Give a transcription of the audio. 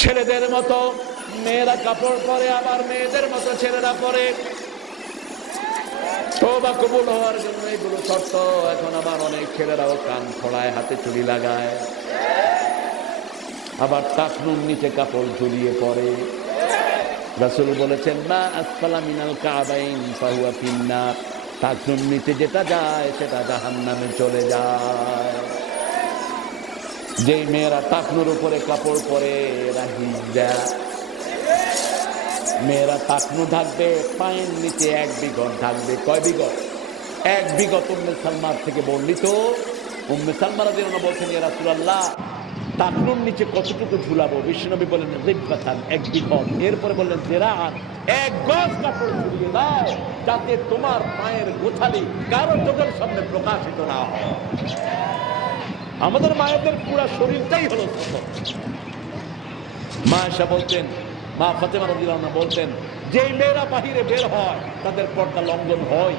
ছেলেদের মতো, মেয়েরা কাপড় পরে, আবার মেয়েদের মতো ছেলেরা পরে। তোবা কবুল হওয়ার জন্য এগুলো শর্ত। এখন আবার অনেক ছেলেরাও কান খোলায়, হাতে চুরি লাগায়। আবার টাকনুর নিচে কাপড় ঝুলিয়ে পরে। রাসুল বলেছেন না আসফালা মিনাল কাবাইন, ফাহুয়া ফিন্না টাকনুর নিচে যেটা যায়, সেটা জাহান্নামে চলে যায়। যেই মেয়েরা টাকনুর উপরে কাপড় পরে, এরা হিজড়া। মেয়েরা টাকনু ঢাকবে, পায়ের নিচে এক বিঘট ঢাকবে। কয় বিঘট এক বিঘট উম্মে সালমার থেকে বর্ণিত। উম্মে সালমারা যেন বলছেন, ইয়া রাসূলুল্লাহ টাকনুর নিচে কতটুকু ঝুলাবো? বিষ্ণুনবী বলেন রিব্বাতান, এক বিঘট এরপরে বললেন, জেরাত, এক গজ কাপড় ঝুলিয়ে দাও, যাতে তোমার পায়ের গোছালি কারও চোখের সামনে প্রকাশিত না হয়। আমাদের মায়েদের পুরা শরীরটাই হলো মা এসা বলতেন, মা ফাতেমা রাদিয়াল্লাহু বলতেন, যেই মেয়েরা বাহিরে বের হয়, তাদের পর্দা লঙ্ঘন হয়।